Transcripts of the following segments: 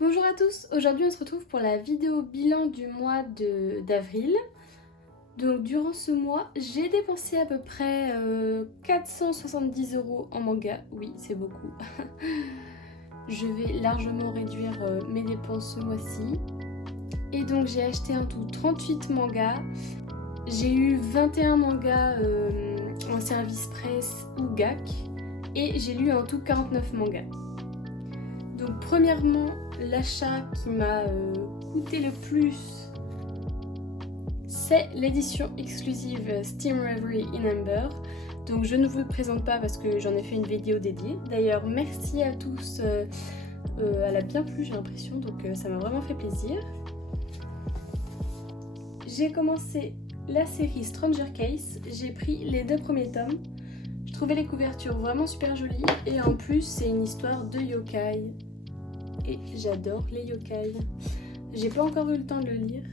Bonjour à tous, aujourd'hui on se retrouve pour la vidéo bilan du mois d'avril. Donc durant ce mois, j'ai dépensé à peu près 470 € en manga. Oui, c'est beaucoup. Je vais largement réduire mes dépenses ce mois-ci. Et donc j'ai acheté en tout 38 mangas. J'ai eu 21 mangas en service presse ou GAC. Et j'ai lu en tout 49 mangas. Donc premièrement, l'achat qui m'a coûté le plus, c'est l'édition exclusive Steam Reverie in Amber. Donc je ne vous le présente pas parce que j'en ai fait une vidéo dédiée. D'ailleurs, merci à tous, elle a bien plu j'ai l'impression, donc ça m'a vraiment fait plaisir. J'ai commencé la série Stranger Case, j'ai pris les 2 premiers tomes. Je trouvais les couvertures vraiment super jolies et en plus c'est une histoire de yokai. Et j'adore les yokai. J'ai pas encore eu le temps de le lire.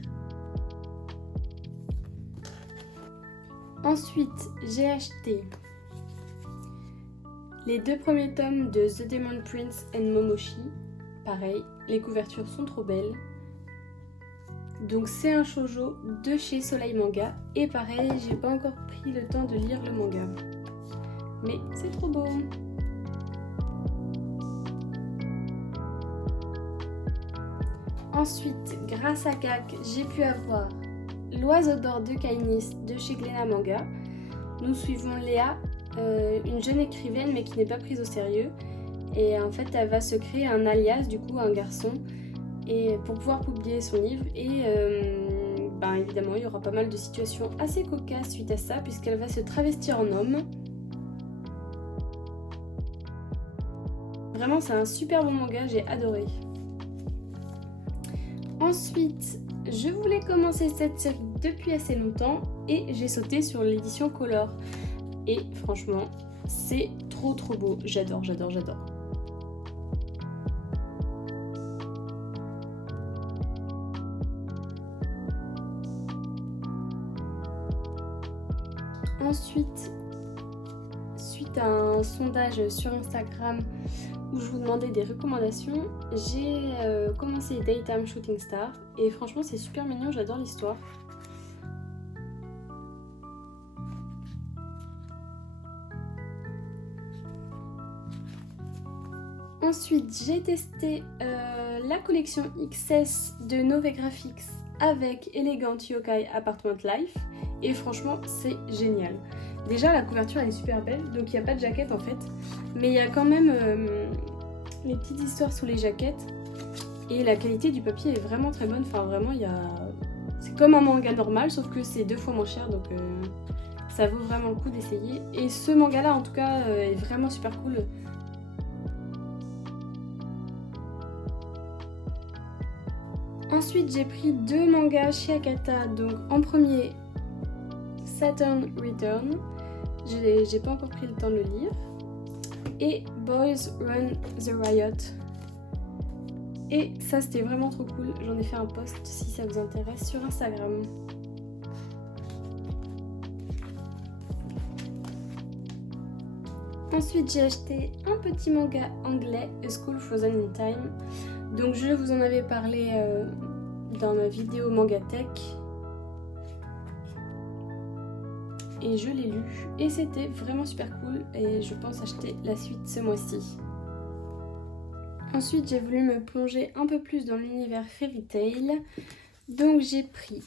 Ensuite, j'ai acheté les 2 premiers tomes de The Demon Prince and Momoshi. Pareil, les couvertures sont trop belles. Donc c'est un shoujo de chez Soleil Manga. Et pareil, j'ai pas encore pris le temps de lire le manga. Mais c'est trop beau. Ensuite, grâce à GAC, j'ai pu avoir L'Oiseau d'or de Kainis de chez Glénat Manga. Nous suivons Léa, une jeune écrivaine mais qui n'est pas prise au sérieux. Et en fait, elle va se créer un alias, du coup un garçon, et pour pouvoir publier son livre. Et évidemment, il y aura pas mal de situations assez cocasses suite à ça, puisqu'elle va se travestir en homme. Vraiment, c'est un super bon manga, j'ai adoré. Ensuite, je voulais commencer cette série depuis assez longtemps et j'ai sauté sur l'édition Color. Et franchement, c'est trop beau. J'adore. Ensuite, suite à un sondage sur Instagram où je vous demandais des recommandations, j'ai commencé Daytime Shooting Star et franchement c'est super mignon, j'adore l'histoire. Ensuite j'ai testé la collection XS de Nove Graphics avec Elegant Yokai Apartment Life et franchement c'est génial. Déjà la couverture elle est super belle, donc il n'y a pas de jaquette en fait, mais il y a quand même les petites histoires sous les jaquettes et la qualité du papier est vraiment très bonne, enfin vraiment c'est comme un manga normal sauf que c'est 2 fois moins cher, donc ça vaut vraiment le coup d'essayer. Et ce manga là en tout cas est vraiment super cool. Ensuite j'ai pris 2 mangas chez Akata, donc en premier Saturn Return, j'ai pas encore pris le temps de le lire, et Boys Run the Riot. Et ça c'était vraiment trop cool, j'en ai fait un post si ça vous intéresse sur Instagram. Ensuite j'ai acheté un petit manga anglais, A School Frozen in Time. Donc je vous en avais parlé dans ma vidéo Mangatech. Et je l'ai lu et c'était vraiment super cool et je pense acheter la suite ce mois-ci. Ensuite j'ai voulu me plonger un peu plus dans l'univers Fairy Tail, donc j'ai pris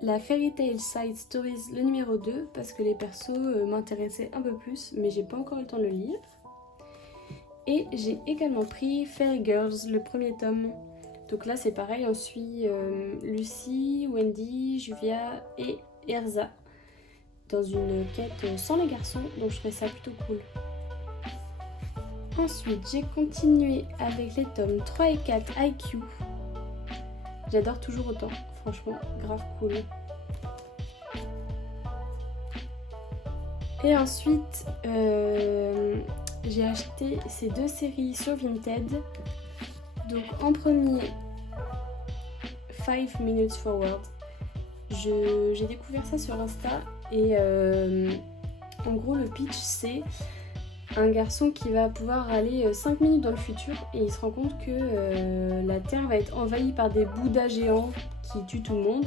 la Fairy Tail Side Stories le numéro 2 parce que les persos m'intéressaient un peu plus mais j'ai pas encore eu le temps de le lire. Et j'ai également pris Fairy Girls le premier tome. Donc là c'est pareil, on suit Lucy, Wendy, Juvia et Erza dans une quête sans les garçons, donc je trouvais ça plutôt cool. Ensuite, j'ai continué avec les tomes 3 et 4 IQ. J'adore toujours autant, franchement, grave cool. Et ensuite, j'ai acheté ces 2 séries sur Vinted. Donc en premier, 5 Minutes Forward. J'ai découvert ça sur Insta et en gros le pitch c'est un garçon qui va pouvoir aller 5 minutes dans le futur et il se rend compte que la Terre va être envahie par des bouddhas géants qui tuent tout le monde.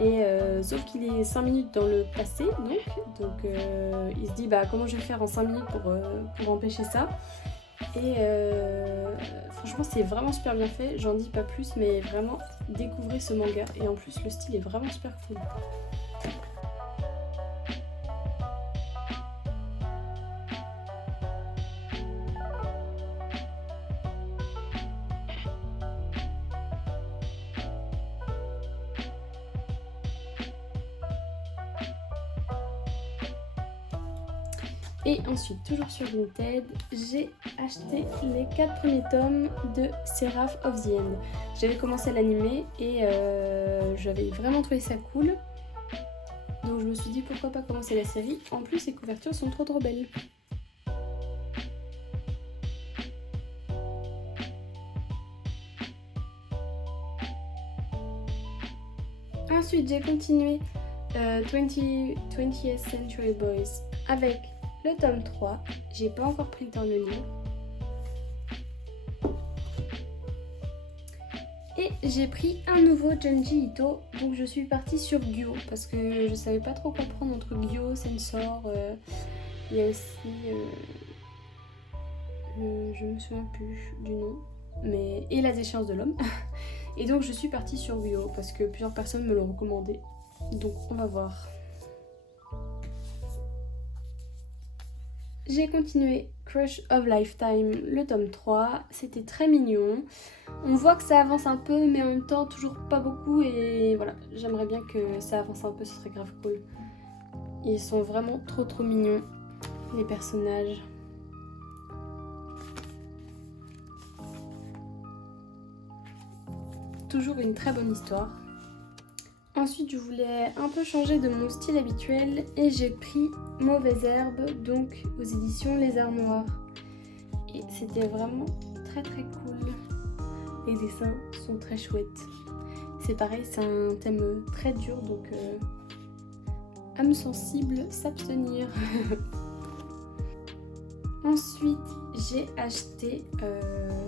Et sauf qu'il est 5 minutes dans le passé, donc il se dit bah comment je vais faire en 5 minutes pour empêcher ça. Et franchement c'est vraiment super bien fait, j'en dis pas plus mais vraiment découvrez ce manga et en plus le style est vraiment super cool. Et ensuite, toujours sur Vinted, j'ai acheté les 4 premiers tomes de Seraph of the End. J'avais commencé l'anime et j'avais vraiment trouvé ça cool. Donc je me suis dit pourquoi pas commencer la série. En plus, les couvertures sont trop belles. Ensuite, j'ai continué 20th Century Boys avec le tome 3, j'ai pas encore pris le temps de le lire. Et j'ai pris un nouveau Junji Ito, donc je suis partie sur Gyo parce que je savais pas trop quoi prendre entre Gyo, Sensor. Il y a aussi. Je me souviens plus du nom, mais et la déchéance de l'homme. Et donc je suis partie sur Gyo parce que plusieurs personnes me l'ont recommandé. Donc on va voir. J'ai continué Crush of Lifetime, le tome 3, c'était très mignon. On voit que ça avance un peu mais en même temps toujours pas beaucoup et voilà, j'aimerais bien que ça avance un peu, ce serait grave cool. Ils sont vraiment trop mignons, les personnages. Toujours une très bonne histoire. Ensuite, je voulais un peu changer de mon style habituel et j'ai pris Mauvaise Herbe, donc aux éditions Les Arts Noirs. Et c'était vraiment très cool. Les dessins sont très chouettes. C'est pareil, c'est un thème très dur, donc âme sensible, s'abstenir. Ensuite, j'ai acheté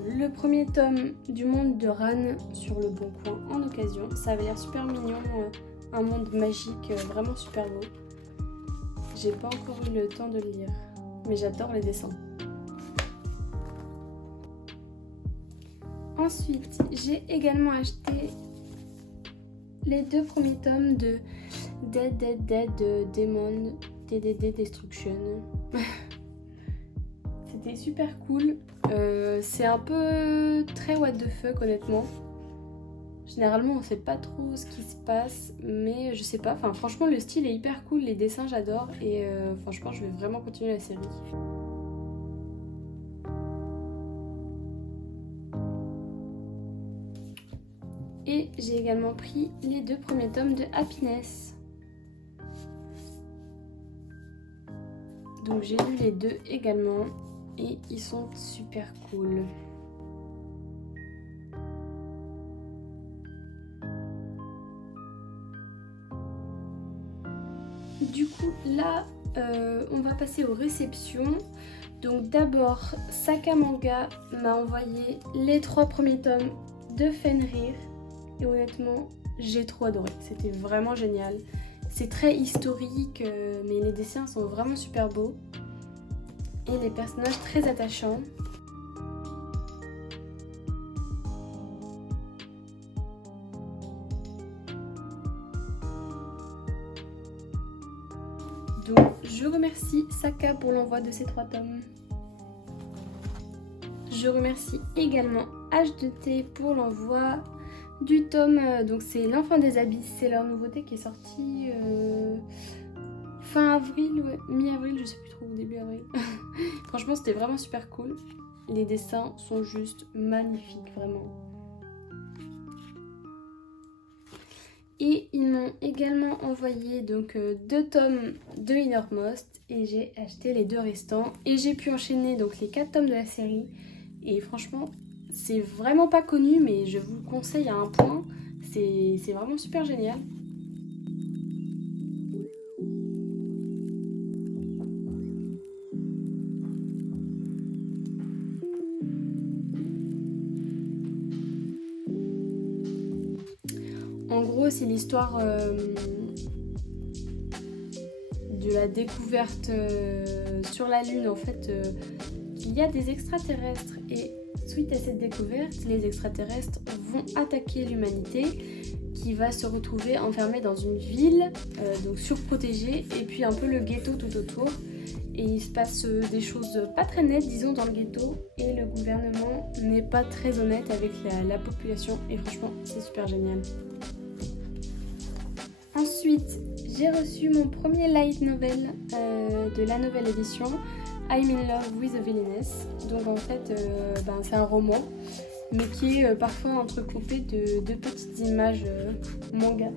le premier tome du monde de Ran sur le Bon Coin en occasion. Ça avait l'air super mignon, un monde magique vraiment super beau. J'ai pas encore eu le temps de le lire, mais j'adore les dessins. Ensuite, j'ai également acheté les 2 premiers tomes de Dead Demon DDD Destruction. C'était super cool. C'est un peu très what the fuck honnêtement. Généralement on sait pas trop ce qui se passe, mais je sais pas, enfin franchement le style est hyper cool, les dessins j'adore et je pense que je vais vraiment continuer la série. Et j'ai également pris les 2 premiers tomes de Happiness. Donc j'ai lu les 2 également et ils sont super cool. Du coup là on va passer aux réceptions. Donc d'abord Saka Manga m'a envoyé les 3 premiers tomes de Fenrir et honnêtement j'ai trop adoré, c'était vraiment génial. C'est très historique mais les dessins sont vraiment super beaux et les personnages très attachants. Donc je remercie Saka pour l'envoi de ces 3 tomes. Je remercie également H2T pour l'envoi du tome, donc c'est L'Enfant des Abysses, c'est leur nouveauté qui est sortie fin avril, ouais, mi-avril, je sais plus trop, début avril. Franchement c'était vraiment super cool, les dessins sont juste magnifiques vraiment. Et ils m'ont également envoyé donc 2 tomes de Innermost et j'ai acheté les 2 restants et j'ai pu enchaîner donc les 4 tomes de la série et franchement c'est vraiment pas connu mais je vous le conseille à un point, c'est vraiment super génial. En gros, c'est l'histoire de la découverte sur la Lune, en fait, qu'il y a des extraterrestres. Et suite à cette découverte, les extraterrestres vont attaquer l'humanité, qui va se retrouver enfermée dans une ville, donc surprotégée, et puis un peu le ghetto tout autour. Et il se passe des choses pas très nettes, disons, dans le ghetto, et le gouvernement n'est pas très honnête avec la population, et franchement, c'est super génial. Ensuite, j'ai reçu mon premier light novel de la nouvelle édition, I'm in Love with a Villainess. Donc en fait, c'est un roman, mais qui est parfois entrecoupé de petites images manga.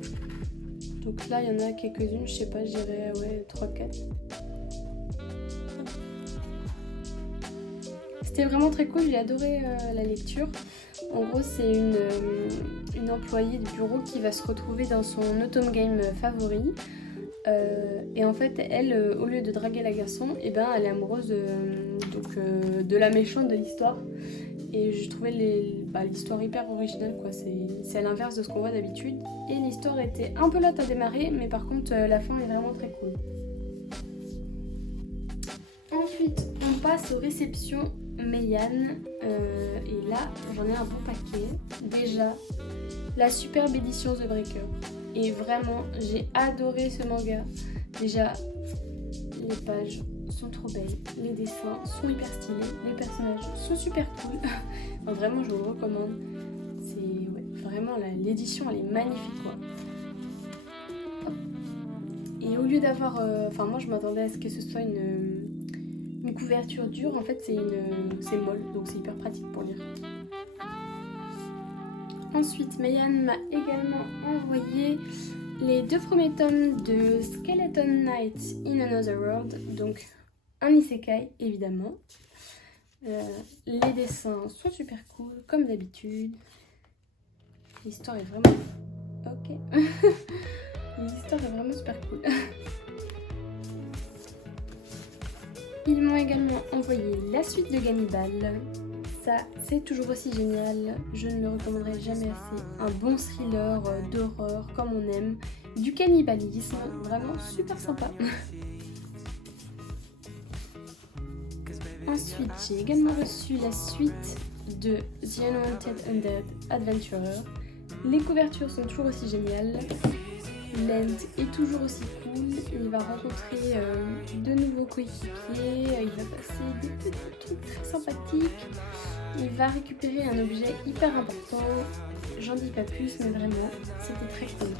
Donc là, il y en a quelques-unes, je sais pas, je dirais 3-4. C'était vraiment très cool, j'ai adoré la lecture. En gros, c'est une employée de bureau qui va se retrouver dans son autumn game favori. Et en fait, elle, au lieu de draguer la garçon, elle est amoureuse de la méchante de l'histoire. Et je trouvais l'histoire hyper originale, quoi. C'est à l'inverse de ce qu'on voit d'habitude. Et l'histoire était un peu lente à démarrer, mais par contre, la fin est vraiment très cool. Ensuite, on passe aux réceptions Meian. Et là, j'en ai un bon paquet. Déjà, la superbe édition The Breaker. Et vraiment, j'ai adoré ce manga. Déjà, les pages sont trop belles, les dessins sont hyper stylés, les personnages sont super cool. Enfin, vraiment, je vous le recommande. Vraiment, l'édition, elle est magnifique, quoi. Et au lieu d'avoir... moi, je m'attendais à ce que ce soit une couverture dure. En fait, c'est molle, donc c'est hyper pratique pour lire. Ensuite, Meian m'a également envoyé les 2 premiers tomes de Skeleton Knight in Another World, donc un isekai évidemment. Les dessins sont super cool, comme d'habitude. L'histoire est vraiment... Ok. L'histoire est vraiment super cool. Ils m'ont également envoyé la suite de Gannibal. Ça, c'est toujours aussi génial, je ne le recommanderai jamais assez. Un bon thriller d'horreur comme on aime, du cannibalisme, vraiment super sympa. Ensuite, j'ai également reçu la suite de The Unwanted Undead Adventurer. Les couvertures sont toujours aussi géniales. Lent est toujours aussi cool. Il va rencontrer de nouveaux coéquipiers. Il va passer des petits trucs très sympathiques. Il va récupérer un objet hyper important. J'en dis pas plus, mais vraiment, c'était très cool.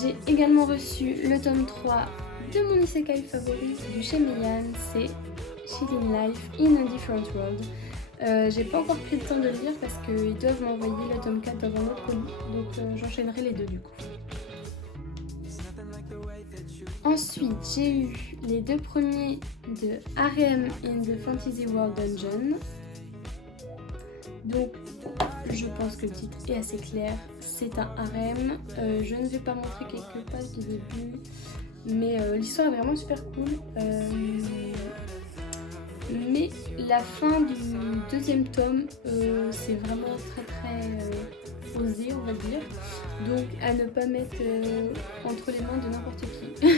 J'ai également reçu le tome 3 de mon isekai favori de chez Meian, c'est Cheating Life in a Different World. J'ai pas encore pris le temps de le lire parce qu'ils doivent m'envoyer le tome 4 dans un autre colis, donc j'enchaînerai les deux du coup. Ensuite, j'ai eu les 2 premiers de Harem in the Fantasy World Dungeon. Donc, je pense que le titre est assez clair. C'est un harem. Je ne vais pas montrer quelques pages de début, mais l'histoire est vraiment super cool. Mais la fin du 2e tome, c'est vraiment très osé, on va dire. Donc, à ne pas mettre entre les mains de n'importe qui.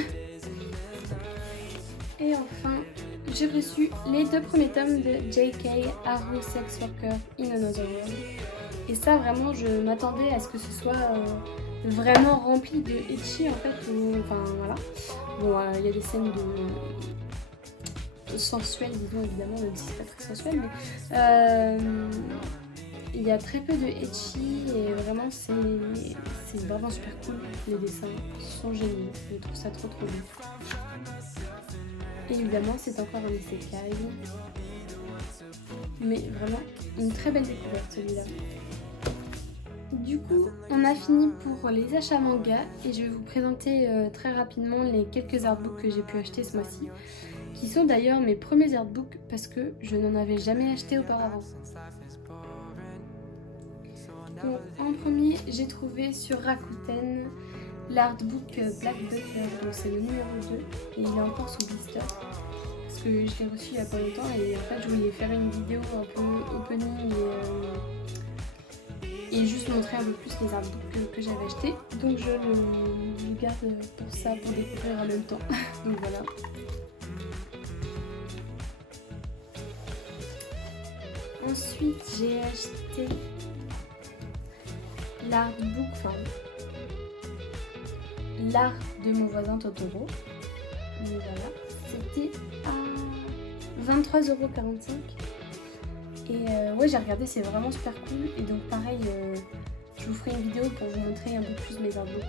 Et enfin, j'ai reçu les 2 premiers tomes de J.K. Haru Sex Worker in Another World. Et ça, vraiment, je m'attendais à ce que ce soit vraiment rempli de ecchi, en fait. Voilà. Bon, il y a des scènes sensuelles, disons, évidemment, même si c'est pas très sensuel. Mais il y a très peu de ecchi et vraiment, c'est vraiment super cool. Les dessins sont géniaux. Je trouve ça trop bien. Et évidemment, c'est encore un isekai. Mais vraiment, une très belle découverte celui-là. Du coup, on a fini pour les achats manga et je vais vous présenter très rapidement les quelques artbooks que j'ai pu acheter ce mois-ci, qui sont d'ailleurs mes premiers artbooks parce que je n'en avais jamais acheté auparavant. Donc, en premier, j'ai trouvé sur Rakuten l'artbook Black Butler, donc c'est le numéro 2 et il est encore sous blister parce que je l'ai reçu il y a pas longtemps et en fait je voulais faire une vidéo un peu opening et juste montrer un peu plus les artbooks que j'avais achetés. Donc je le garde pour ça, pour découvrir en même temps. Donc voilà. Ensuite j'ai acheté l'artbook, enfin l'art de mon voisin Totoro. Donc voilà, c'était à 23,45 €. Et ouais, j'ai regardé, c'est vraiment super cool. Et donc pareil, je vous ferai une vidéo pour vous montrer un peu plus mes artbooks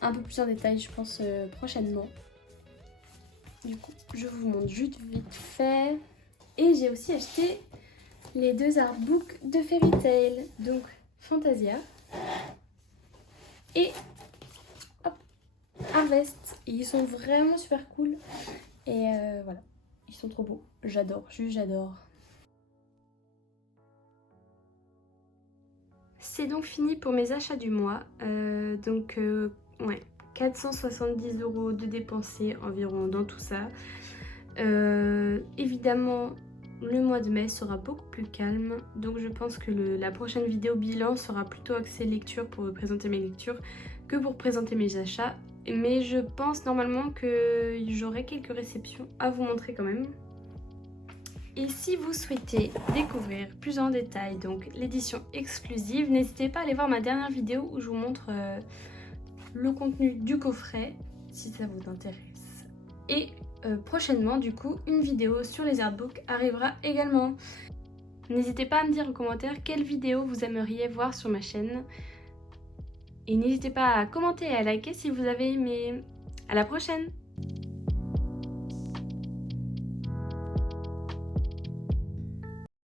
un peu plus en détail, je pense, prochainement. Du coup, je vous montre juste vite fait. Et j'ai aussi acheté les 2 artbooks de Fairy Tail, donc Fantasia et hop, Harvest. Et ils sont vraiment super cool. Et voilà, ils sont trop beaux. J'adore, juste j'adore. C'est donc fini pour mes achats du mois. Ouais, 470 € de dépensés environ dans tout ça. Évidemment, le mois de mai sera beaucoup plus calme, donc je pense que la prochaine vidéo bilan sera plutôt axée lecture pour vous présenter mes lectures que pour présenter mes achats. Mais je pense normalement que j'aurai quelques réceptions à vous montrer quand même. Et si vous souhaitez découvrir plus en détail donc l'édition exclusive, n'hésitez pas à aller voir ma dernière vidéo où je vous montre le contenu du coffret si ça vous intéresse. Et prochainement du coup une vidéo sur les artbooks arrivera également. N'hésitez pas à me dire en commentaire quelle vidéo vous aimeriez voir sur ma chaîne. Et n'hésitez pas à commenter et à liker si vous avez aimé. À la prochaine!